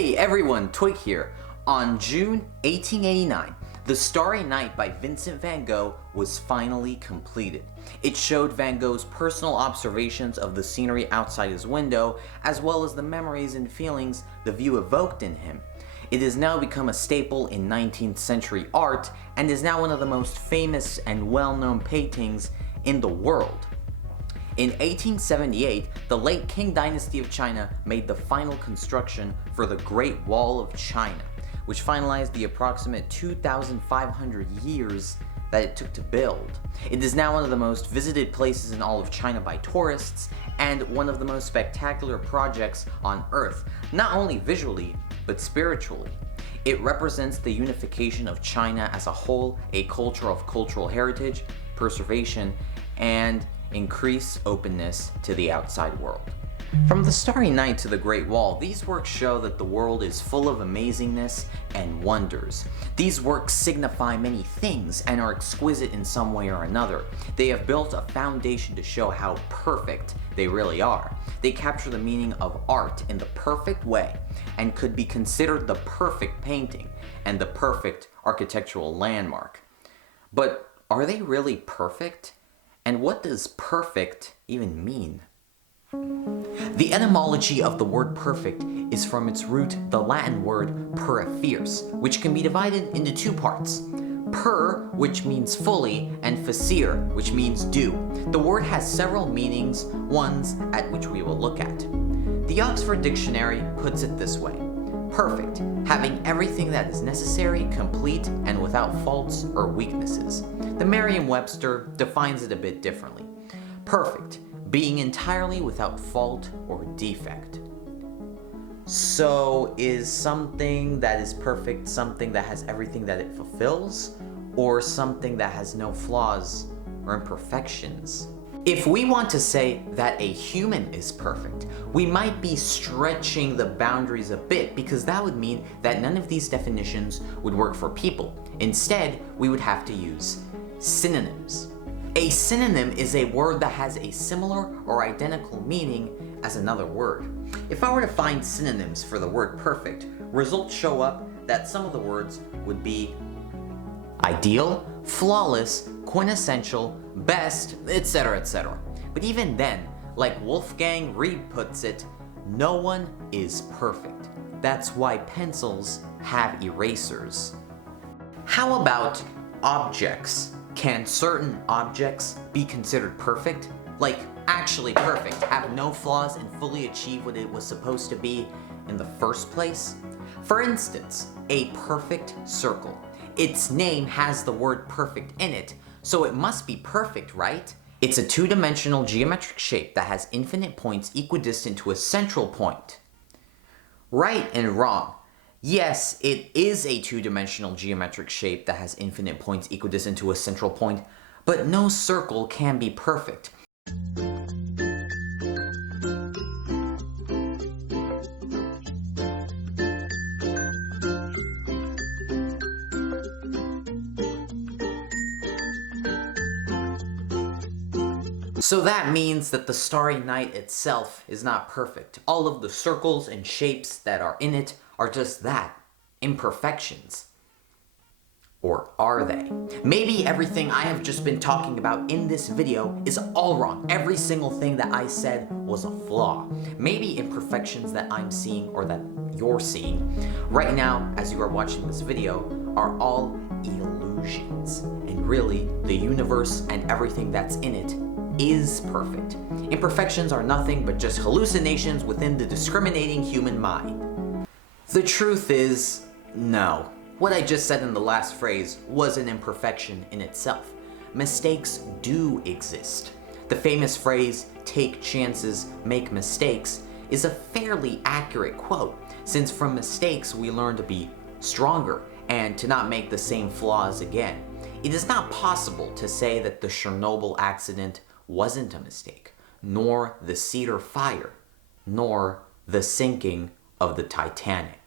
Hey everyone, Twig here. On June 1889, The Starry Night by Vincent van Gogh was finally completed. It showed Van Gogh's personal observations of the scenery outside his window, as well as the memories and feelings the view evoked in him. It has now become a staple in 19th century art and is now one of the most famous and well-known paintings in the world. In 1878, the late Qing dynasty of China made the final construction for the Great Wall of China, which finalized the approximate 2,500 years that it took to build. It is now one of the most visited places in all of China by tourists, and one of the most spectacular projects on Earth, not only visually, but spiritually. It represents the unification of China as a whole, a culture of cultural heritage, preservation, and increased openness to the outside world. From the Starry Night to the Great Wall, these works show that the world is full of amazingness and wonders. These works signify many things and are exquisite in some way or another. They have built a foundation to show how perfect they really are. They capture the meaning of art in the perfect way and could be considered the perfect painting and the perfect architectural landmark. But are they really perfect? And what does perfect even mean? The etymology of the word perfect is from its root, the Latin word perifers, which can be divided into two parts. Per, which means fully, and facere, which means do. The word has several meanings, ones at which we will look at. The Oxford Dictionary puts it this way: perfect, having everything that is necessary, complete, and without faults or weaknesses. The Merriam-Webster defines it a bit differently. Perfect, being entirely without fault or defect. So is something that is perfect something that has everything that it fulfills, or something that has no flaws or imperfections? If we want to say that a human is perfect, we might be stretching the boundaries a bit, because that would mean that none of these definitions would work for people. Instead, we would have to use synonyms. A synonym is a word that has a similar or identical meaning as another word. If I were to find synonyms for the word perfect, results show up that some of the words would be ideal, flawless, quintessential, best, etc., etc. But even then, like Wolfgang Riebe puts it, no one is perfect. That's why pencils have erasers. How about objects? Can certain objects be considered perfect? Like actually perfect, have no flaws, and fully achieve what it was supposed to be in the first place? For instance, a perfect circle. Its name has the word perfect in it, so it must be perfect, right? It's a two-dimensional geometric shape that has infinite points equidistant to a central point. Right and wrong. Yes, it is a two-dimensional geometric shape that has infinite points equidistant to a central point, but no circle can be perfect. So that means that the Starry Night itself is not perfect. All of the circles and shapes that are in it are just that, imperfections. Or are they? Maybe everything I have just been talking about in this video is all wrong. Every single thing that I said was a flaw. Maybe imperfections that I'm seeing or that you're seeing right now as you are watching this video are all illusions. And really, the universe and everything that's in it is perfect. Imperfections are nothing but just hallucinations within the discriminating human mind. The truth is, no. What I just said in the last phrase was an imperfection in itself. Mistakes do exist. The famous phrase, "take chances, make mistakes," is a fairly accurate quote, since from mistakes we learn to be stronger and to not make the same flaws again. It is not possible to say that the Chernobyl accident wasn't a mistake, nor the Cedar Fire, nor the sinking of the Titanic.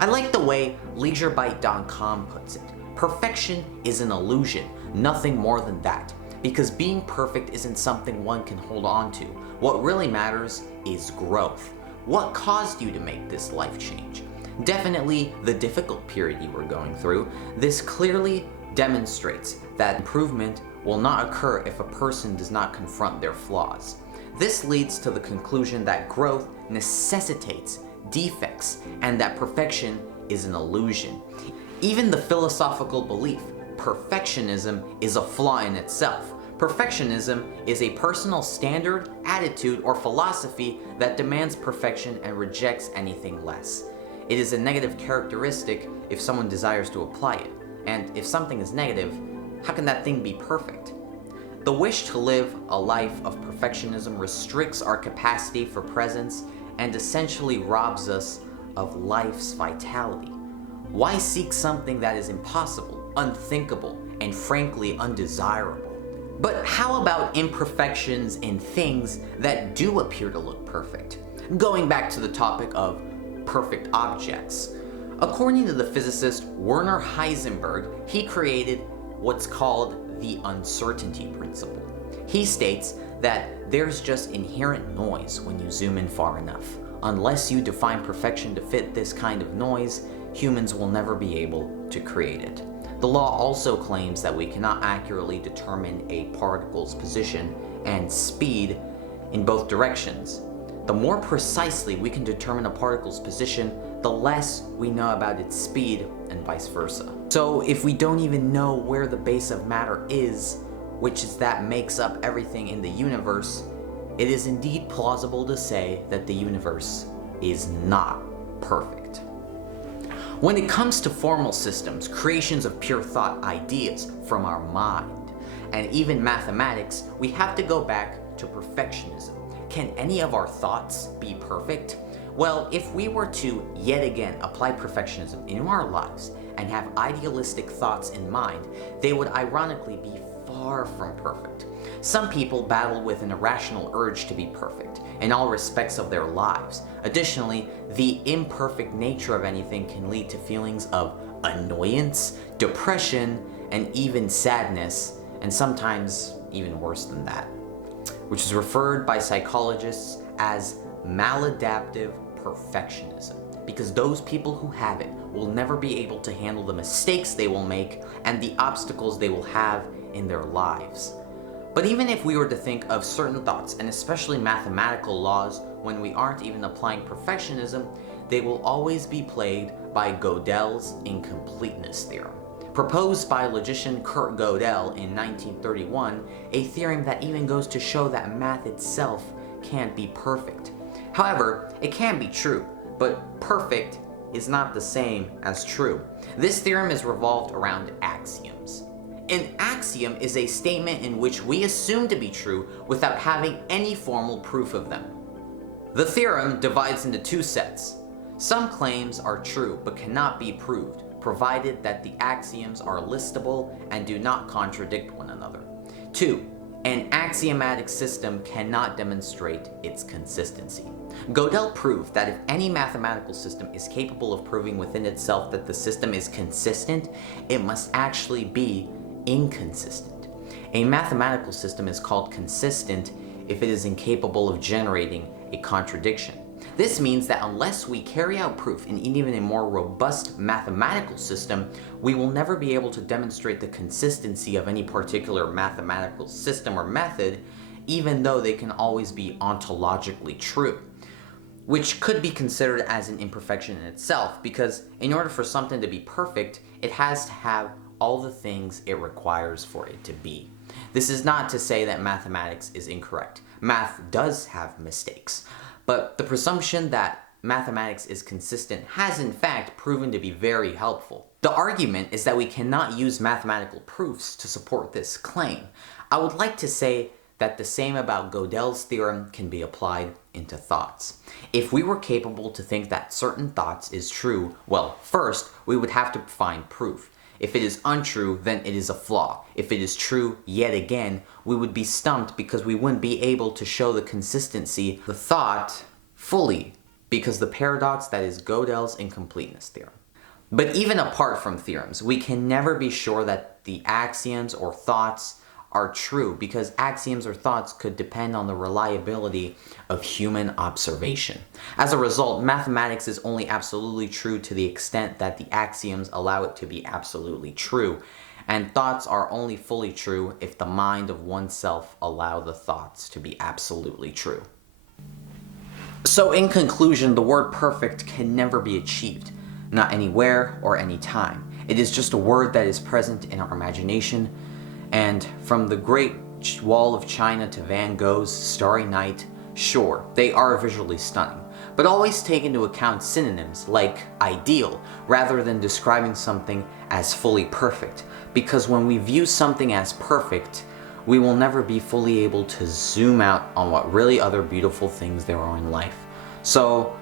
I like the way LeisureByte.com puts it. Perfection is an illusion, nothing more than that. Because being perfect isn't something one can hold on to. What really matters is growth. What caused you to make this life change? Definitely the difficult period you were going through. This clearly demonstrates that improvement will not occur if a person does not confront their flaws. This leads to the conclusion that growth necessitates defects and that perfection is an illusion. Even the philosophical belief, perfectionism, is a flaw in itself. Perfectionism is a personal standard, attitude, or philosophy that demands perfection and rejects anything less. It is a negative characteristic if someone desires to apply it. And if something is negative, how can that thing be perfect? The wish to live a life of perfectionism restricts our capacity for presence and essentially robs us of life's vitality. Why seek something that is impossible, unthinkable, and frankly undesirable? But how about imperfections in things that do appear to look perfect? Going back to the topic of perfect objects. According to the physicist Werner Heisenberg, he created what's called the uncertainty principle. He states that there's just inherent noise when you zoom in far enough. Unless you define perfection to fit this kind of noise, humans will never be able to create it. The law also claims that we cannot accurately determine a particle's position and speed in both directions. The more precisely we can determine a particle's position, the less we know about its speed and vice versa. So if we don't even know where the base of matter is, which is that makes up everything in the universe, it is indeed plausible to say that the universe is not perfect. When it comes to formal systems, creations of pure thought ideas from our mind, and even mathematics, we have to go back to perfectionism. Can any of our thoughts be perfect? Well, if we were to yet again apply perfectionism into our lives and have idealistic thoughts in mind, they would ironically be far from perfect. Some people battle with an irrational urge to be perfect in all respects of their lives. Additionally, the imperfect nature of anything can lead to feelings of annoyance, depression, and even sadness, and sometimes even worse than that, which is referred by psychologists as maladaptive perfectionism, because those people who have it will never be able to handle the mistakes they will make and the obstacles they will have in their lives. But even if we were to think of certain thoughts, and especially mathematical laws, when we aren't even applying perfectionism, they will always be plagued by Godel's Incompleteness theorem, proposed by logician Kurt Godel in 1931, a theorem that even goes to show that math itself can't be perfect. However, it can be true, but perfect is not the same as true. This theorem is revolved around axioms. An axiom is a statement in which we assume to be true without having any formal proof of them. The theorem divides into two sets. Some claims are true but cannot be proved, provided that the axioms are listable and do not contradict one another. 2. An axiomatic system cannot demonstrate its consistency. Godel proved that if any mathematical system is capable of proving within itself that the system is consistent, it must actually be inconsistent. A mathematical system is called consistent if it is incapable of generating a contradiction. This means that unless we carry out proof in even a more robust mathematical system, we will never be able to demonstrate the consistency of any particular mathematical system or method, even though they can always be ontologically true, which could be considered as an imperfection in itself, because in order for something to be perfect, it has to have all the things it requires for it to be. This is not to say that mathematics is incorrect. Math does have mistakes, but the presumption that mathematics is consistent has in fact proven to be very helpful. The argument is that we cannot use mathematical proofs to support this claim. I would like to say that the same about Godel's theorem can be applied into thoughts. If we were capable to think that certain thoughts is true, well, first, we would have to find proof. If it is untrue, then it is a flaw. If it is true, yet again, we would be stumped because we wouldn't be able to show the consistency of the thought fully, because the paradox that is Godel's incompleteness theorem. But even apart from theorems, we can never be sure that the axioms or thoughts are true because axioms or thoughts could depend on the reliability of human observation. As a result, mathematics is only absolutely true to the extent that the axioms allow it to be absolutely true, and thoughts are only fully true if the mind of oneself allow the thoughts to be absolutely true. So in conclusion, the word perfect can never be achieved, not anywhere or anytime. It is just a word that is present in our imagination, and from the Great Wall of China to Van Gogh's Starry Night, sure, they are visually stunning, but always take into account synonyms like ideal rather than describing something as fully perfect, because when we view something as perfect, we will never be fully able to zoom out on what really other beautiful things there are in life. So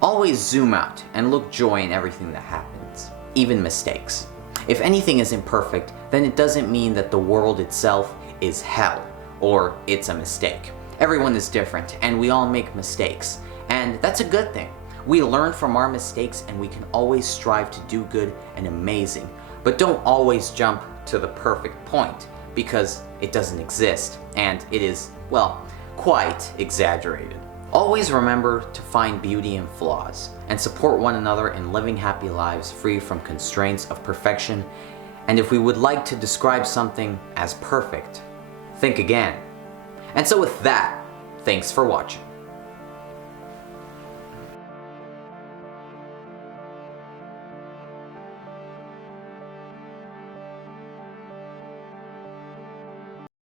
always zoom out and look joy in everything that happens, even mistakes. If anything is imperfect, then it doesn't mean that the world itself is hell or it's a mistake. Everyone is different and we all make mistakes, and that's a good thing. We learn from our mistakes and we can always strive to do good and amazing, but don't always jump to the perfect point because it doesn't exist and it is, well, quite exaggerated. Always remember to find beauty in flaws and support one another in living happy lives free from constraints of perfection. And if we would like to describe something as perfect, think again. And so with that, thanks for watching.